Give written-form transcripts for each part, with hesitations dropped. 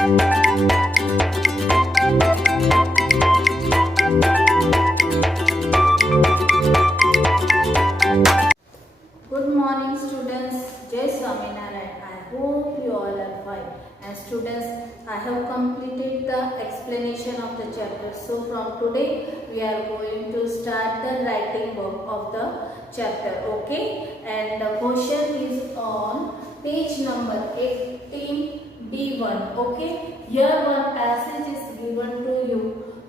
Good morning students. Jai Swaminarayan. I hope you all are fine. And students, I have completed the explanation of the chapter. So from today we are going to start the writing work of the chapter. Okay. And the question is on page number 18 D1. Okay. Here one passage is given to you.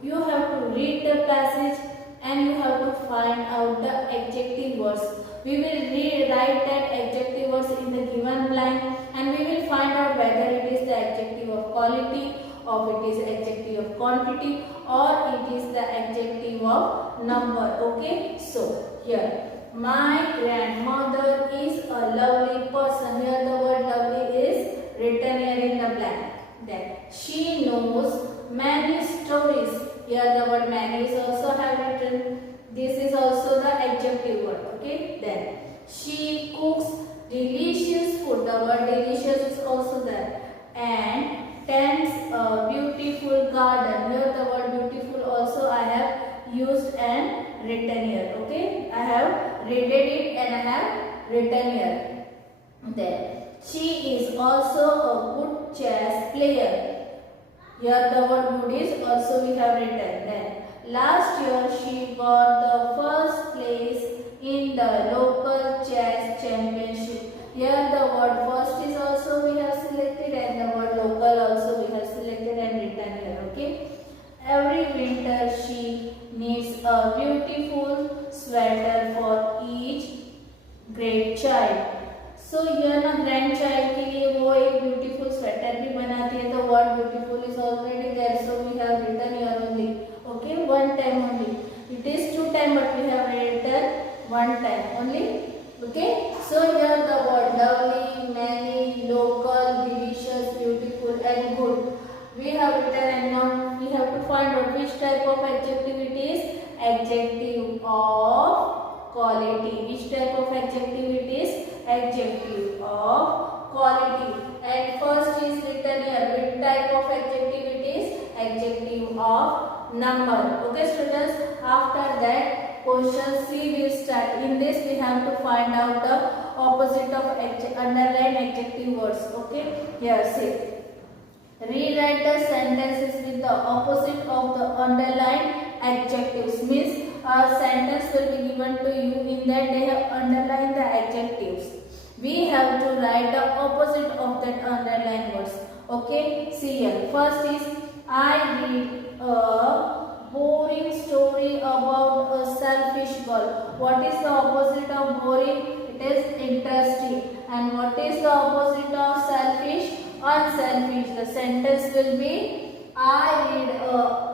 You have to read the passage and you have to find out the adjective words. We will write that adjective words in the given blank and we will find out whether it is the adjective of quality or it is adjective of quantity or it is the adjective of number. Okay. So here, my grandmother is a lovely person. Here the word lovely is written here in the blank. Then she knows many stories. Here the word many is also have written. This is also the adjective word. Okay. Then she cooks delicious food. The word delicious is also there. And tends a beautiful garden. Here the word beautiful also I have used and written here. Okay. I have read it and I have written here. Then she is also a good chess player. Here the word good is also we have written. Then last year she got the first place in the local chess championship. Here the word first is also we have selected and the word local also we have selected and written here. Okay. Every winter she needs a beautiful sweater for each great child. So here ना grandchild के लिए वो एक beautiful sweater भी बनाती है. The word beautiful is already there, so we have written here only. Okay, one time only. It is two time, but we have written one time only. Okay, so here the word lovely, many, local, delicious, beautiful, and good we have written, and now we have to find out which type of adjective it is. Adjective of quality. Which type of adjective it is? Adjective of quality. And first is written here. Which type of adjective it is? Adjective of number. Okay students, after that question C will start. In this we have to find out the opposite of underlined adjective words. Okay, here see. Rewrite the sentences with the opposite of the underlined adjectives. Means a sentence will be given to you, in that they have underlined the adjectives. We have to write the opposite of that underlined words. Okay, see here. First is I read a boring story about a selfish girl. What is the opposite of boring? It is interesting. And what is the opposite of selfish? Unselfish. The sentence will be I read a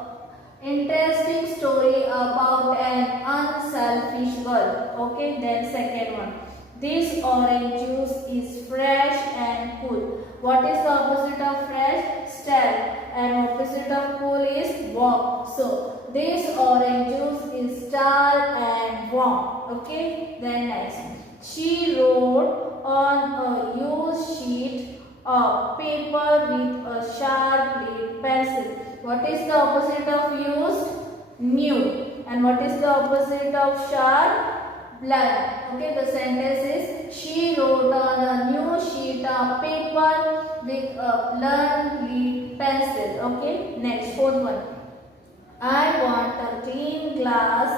interesting story about an unselfish girl. Okay, then second one. This orange juice is fresh and cool. What is the opposite of fresh? Stale. And opposite of cool is warm. So this orange juice is stale and warm. Okay, then next. She wrote on a used sheet of paper with a sharp blade pencil. What is the opposite of used? New. And what is the opposite of sharp? Blunt. Okay, the sentence is she wrote on a new sheet of paper with a blunt lead pencil. Okay, next fourth one. I want a clean glass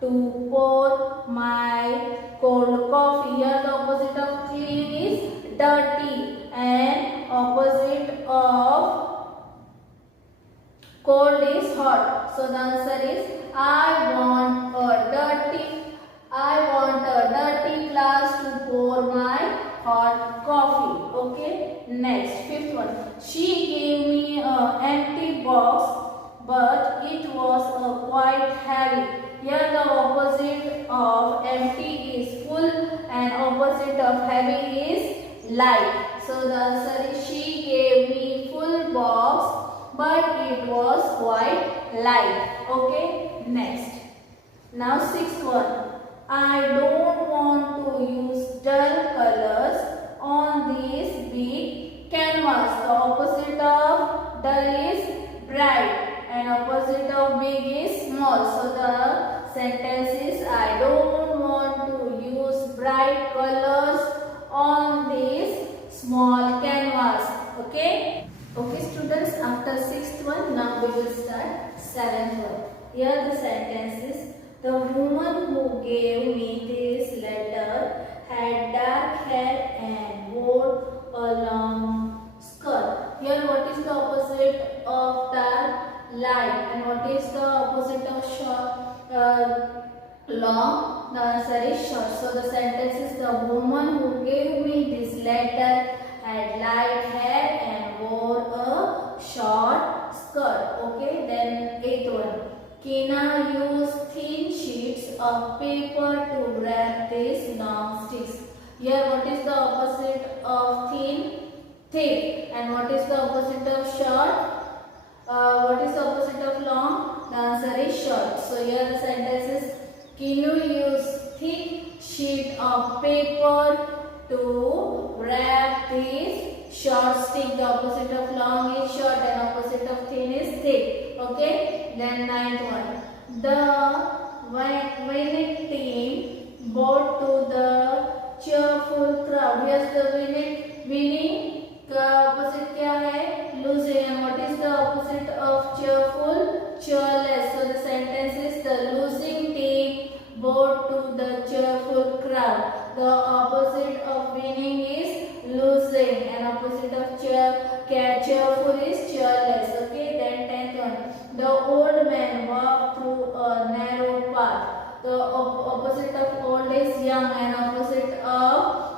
to pour my cold coffee. Here the opposite of clean is dirty and opposite of cold is hot. So the answer is I want a dirty glass to pour my hot coffee. Okay. Next, fifth one. She gave me an empty box, but it was quite heavy. Here the opposite of empty is full and opposite of heavy is light. So the answer is she gave me full box, but it was quite light. Okay. Next. Now sixth one. I don't want to use dull colors on this big canvas. The opposite of dull is bright and opposite of big is small. So the sentence is I don't want to use bright colors on this small canvas. Okay. Okay students, after sixth one, now we will start seventh one. Here the sentence is the woman who gave me this letter had dark hair and wore a long skirt. Here what is the opposite of dark? Light. And what is the opposite of short? Long. The answer is short. So the sentence is the woman who gave me this letter had light hair and wore a short skirt. Okay, then eighth one. Kina used thin sheets of paper to wrap these long sticks. Here what is the opposite of thin? Thick. And what is the opposite of short? What is the opposite of long? The answer is short. So here the sentence is Kinu used thick sheet of paper to wrap this short stick. The opposite of long is short and opposite of thin is thick. Okay. Then ninth one. The winning team bowed to the cheerful crowd. Here's the winning का opposite क्या है? Losing. And what is the opposite of cheerful? Cheerless. So the sentence is the losing team bowed to the cheerful crowd. The opposite of winning is losing and opposite of cheerful is cheerless. Okay, then 10th one. The old man walked through a narrow path. The opposite of old is young and opposite of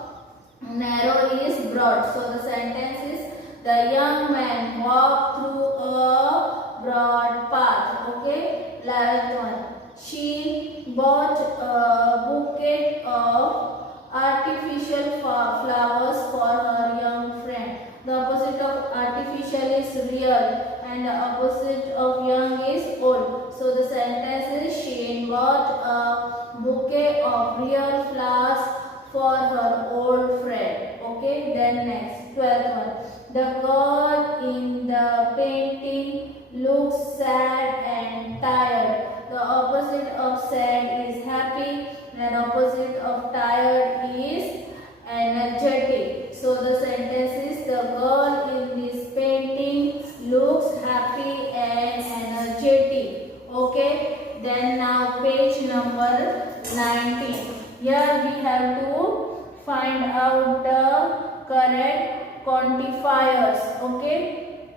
narrow is broad. So the sentence is the young man walked through a broad path. Okay, 11th one. She bought a bouquet of artificial flowers for her young friend. The opposite of artificial is real and the opposite of young is old. So the sentence is she bought a bouquet of real flowers for her old friend. Okay, then next 12th one. The girl in the painting looks sad and tired. The opposite of sad is happy and opposite of tired is energetic. So the sentence is the girl in this painting looks happy and energetic. Okay, then now page number 19. Here we have to find out the correct quantifiers. Okay,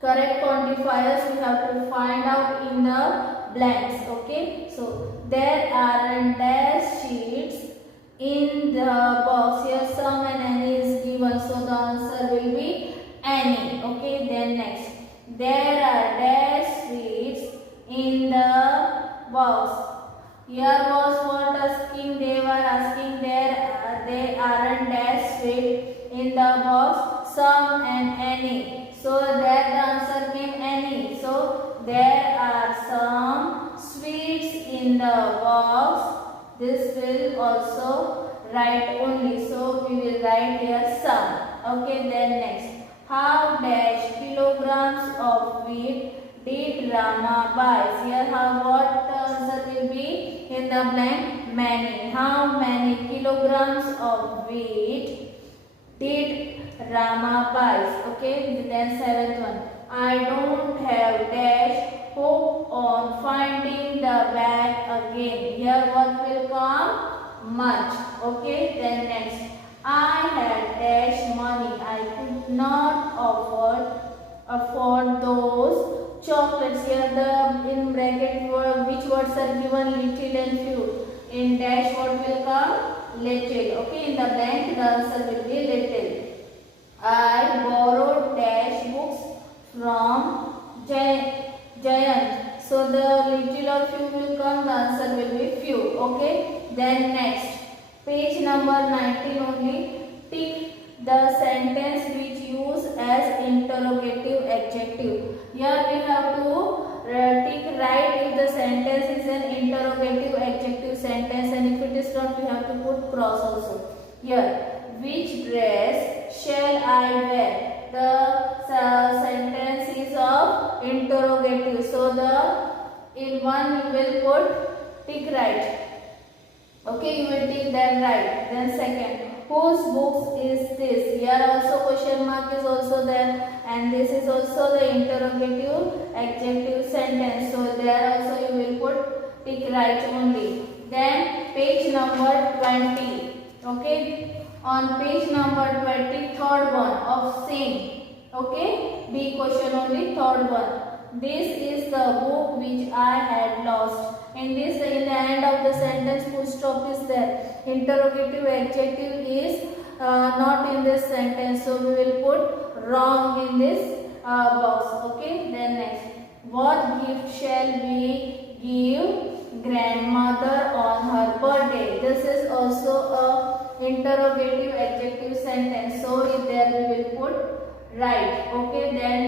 correct quantifiers we have to find out in the blanks. Okay, so there are dash sheets in the box. Here sum and any is given, so the answer will be any. Okay, then next, there are dash sheets in the box. Here was what asking, they were asking they aren't dash sheet in the box, some and any. So that the answer came any. So there are some sweets in the box. This will also write only. So we will write here some. Okay, then next. How dash kilograms of wheat did Rama buy? Here how what answer will be in the blank? Many. How many kilograms of wheat did Rama buy? Okay, then 7th one. I don't have dash hope on finding the bag again. Here what will come? Much. Okay, then next. I had dash money. I could not afford those chocolates. Here the in bracket which words are given? Little and few. In dash what will come? Little. Okay, in the blank the answer will be little. I borrowed dash books from Giant. So the little or few will come, the answer will be few. Okay, then next page number 19 only. Tick the sentence which use as interrogative adjective. Here we have to tick right if the sentence is an interrogative adjective sentence, and if it is not we have to put cross also. Here, which dress shall I wear? The sentence is interrogative. So the in one you will put tick right. Okay, you will take that right. Then second, whose books is this? Here also question mark is also there, and this is also the interrogative adjective sentence. So there also you will put tick right only. Then page number 20. Okay, on page number 20, third one of same. Okay, B question only, third one. This is the book which I had lost. In this, in the end of the sentence, full stop is there. Interrogative adjective is not in this sentence, so we will put wrong in this box. Okay. Then next, what gift shall we give grandmother on her birthday? This is also a interrogative adjective sentence, so there we will put right. Okay. Then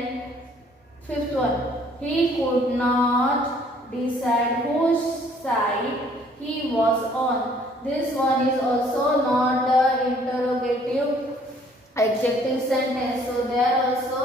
fifth one, he could not decide whose side he was on. This one is also not the interrogative adjective sentence. So there also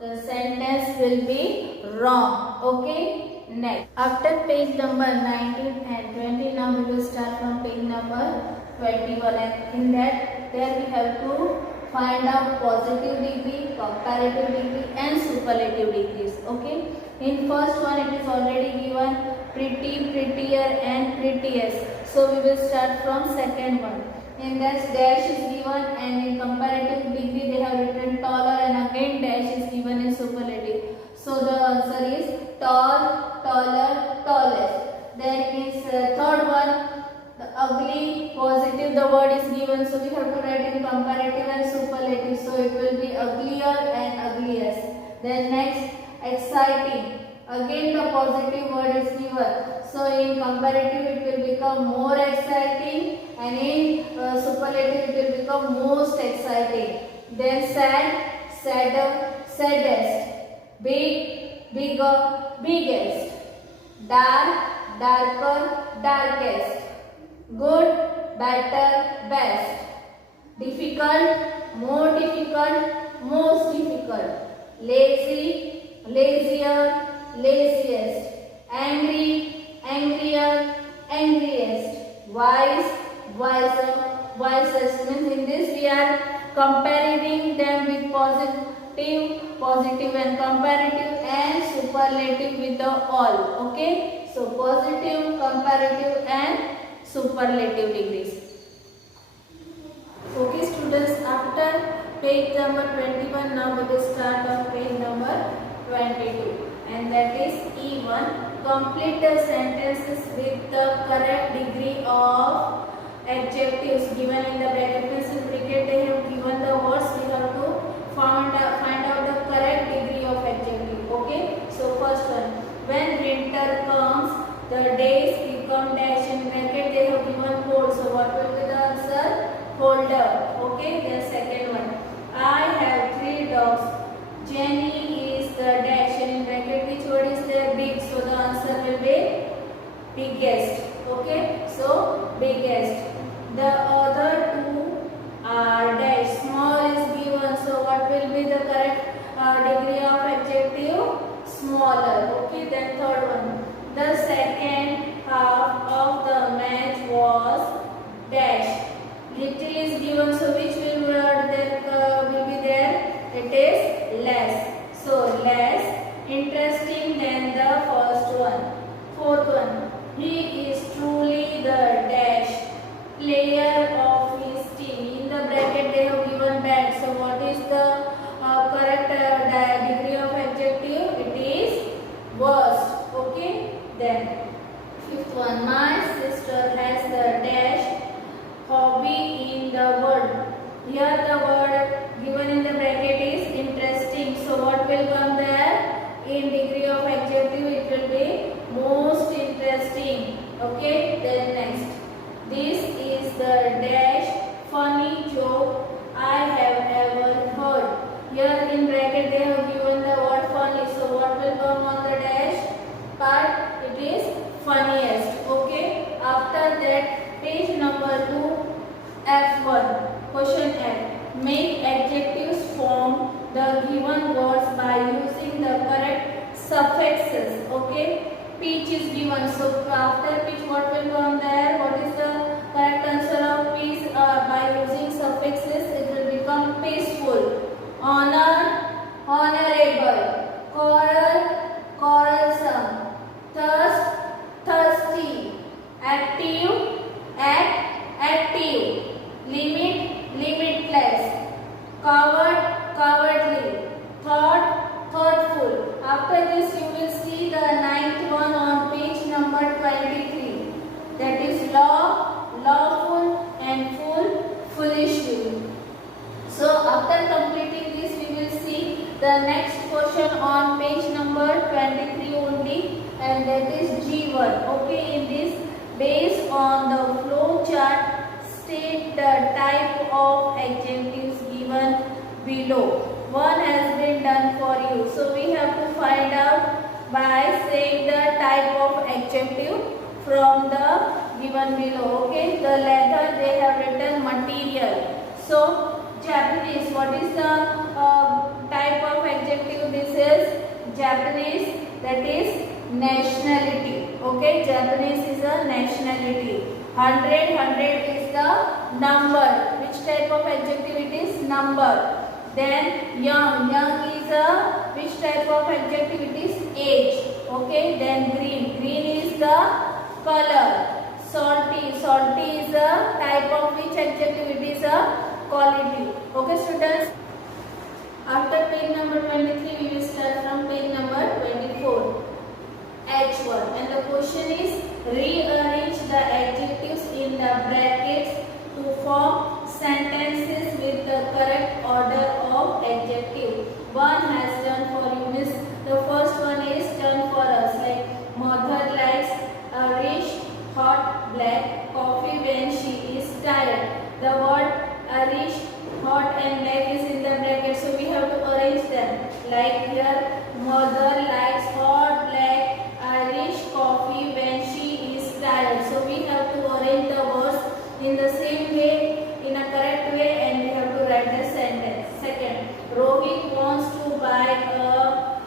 the sentence will be wrong. Okay. Next, after page number 19 and 20, now we will start from page number 21, and in that there we have to find out positive degree, comparative degree and superlative degrees. Okay. In first one it is already given pretty, prettier and prettiest. So we will start from second one. In that dash is given, and in comparative degree they have written taller, and again dash is given in superlative. So the answer is tall, taller, tallest. Then is third one, the ugly, positive, the word is given, so we have to write in comparative and superlative. So it will be uglier and ugliest. Then next, exciting. Again the positive word is given. So in comparative it will become more exciting, and in superlative it will become most exciting. Then sad, sadder, saddest. Big, bigger, biggest. Dark, darker, darkest. Good, better, best. Difficult, more difficult, most difficult. Lazy, lazier, laziest. Angry, angrier, angriest. Wise, wiser, wisest. Means in this we are comparing them with positive and comparative, and superlative with the all. Okay. So positive, comparative and superlative degrees. Okay students, after page number 21, now we will start on page number 22, and that is E1. Complete the sentences with the correct degree of adjectives given in the bracket. In bracket they have given the words, we have to find out the correct degree of adjective. Okay. So first one, when winter comes, the days become dash. In bracket they have given cold. So what will be the answer? Colder. Okay. The second one, I have 3 dogs. Jenny is the dash. And in bracket which word is there? Big. So the answer will be biggest. Okay. So biggest. The other 2 are dash. Small is given. So what will be the correct degree of adjective? Smaller. Okay. Then third one, the second half of the match was dash. Little is given, so which will be there? It is less. So less interesting than the first one. Fourth one, he is truly the dash player of his team. In the bracket they have given bad. So what is the correct degree of adjective? It is worst. Okay. Then fifth one, my sister has the dash hobby in the world. Here the word given in the bracket is interesting. So what will come there? In degree of adjective it will be most interesting. Okay. Then next, this is the dash funny joke I have ever heard. Okay, peach is given. So after peach, what will come there? What is the correct answer of peach? By using suffixes, it will become peaceful, honor, honorable, coral, quarrelsome, thirst, thirsty, active, active, limit, limitless, coward, cowardly, thought, thoughtful. After this, you will see the ninth one on page number 23. That is law, lawful, and full, foolishly. So after completing this, we will see the next question on page number 23 only, and that is G1. Okay, in this, based on the flow chart, state the type of adjectives given below. One has been done for you. So we have to find out by saying the type of adjective from the given below. Okay, the leather, they have written material. So Japanese, what is the type of adjective? This is Japanese, that is nationality. Okay, Japanese is a nationality. 100 is the number. Which type of adjective it is? Number. Then young is a which type of adjective? It is age. Okay, then green is the color. Salty is a type of which adjective? It is a quality. Okay students, after page number 23 we will start from page number 24. H1, and the question is rearrange the adjectives in the brackets to form sentences with the correct order of adjective. One has done for you, miss. The first one is done for us, like mother likes a rich hot black coffee when she is tired. The word rich, hot and black is in the bracket, so we have to arrange them. Like here, mother likes hot black rich coffee when she is tired. So we have to arrange the words in the same way, in a correct way, and we have to write the sentence. Second, Rohit wants to buy a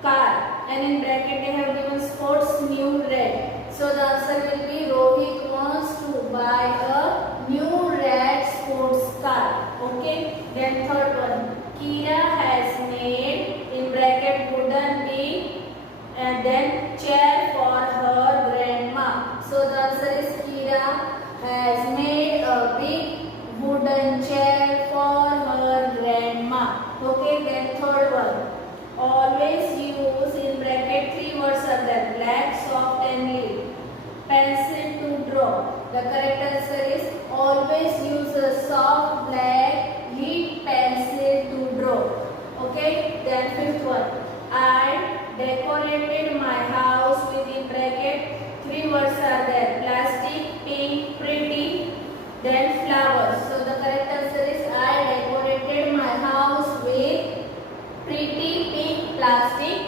car, and in bracket they have given sports new red. So the answer will be Rohit wants to buy a new red sports car. Okay, then third one, Kira has made, in bracket wooden big, and then chair for her grandma. So the answer is Kira has made a big wooden chair for her grandma. Okay, then third one, always use, in bracket 3 words are there, black, soft and lead, pencil to draw. The correct answer is always use a soft black lead pencil to draw. Okay, then fifth one, I decorated my house with, in bracket 3 words are there, plastic, pink, pretty, then flowers. So the correct answer is I decorated my house with pretty pink plastic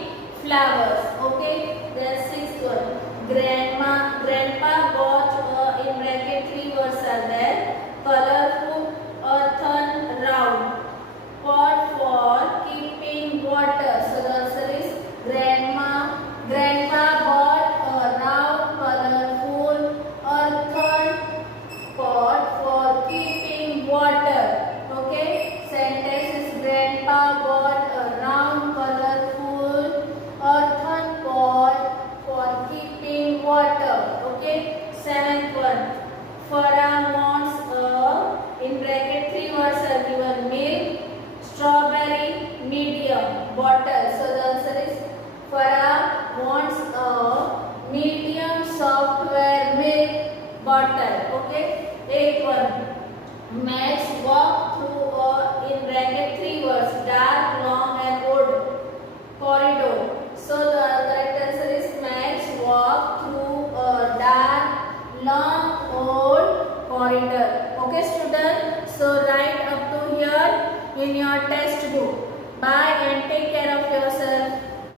flowers. Okay, then sixth one, grandpa bought in bracket 3 words are there, colorful, earthen, round, pot for keeping water. So the answer is grandpa bought a round, colorful, earthen pot for keeping water. Okay, sentence is grandpa bought a round, colorful, earthen pot for keeping water. Okay, seventh one, Farah wants a, in bracket 3 words are given, milk, strawberry, medium, bottle. So the answer is Farah wants a medium software milk bottle. Okay, eighth one, Max walked through a, in bracket 3 words, dark, long and old corridor. So the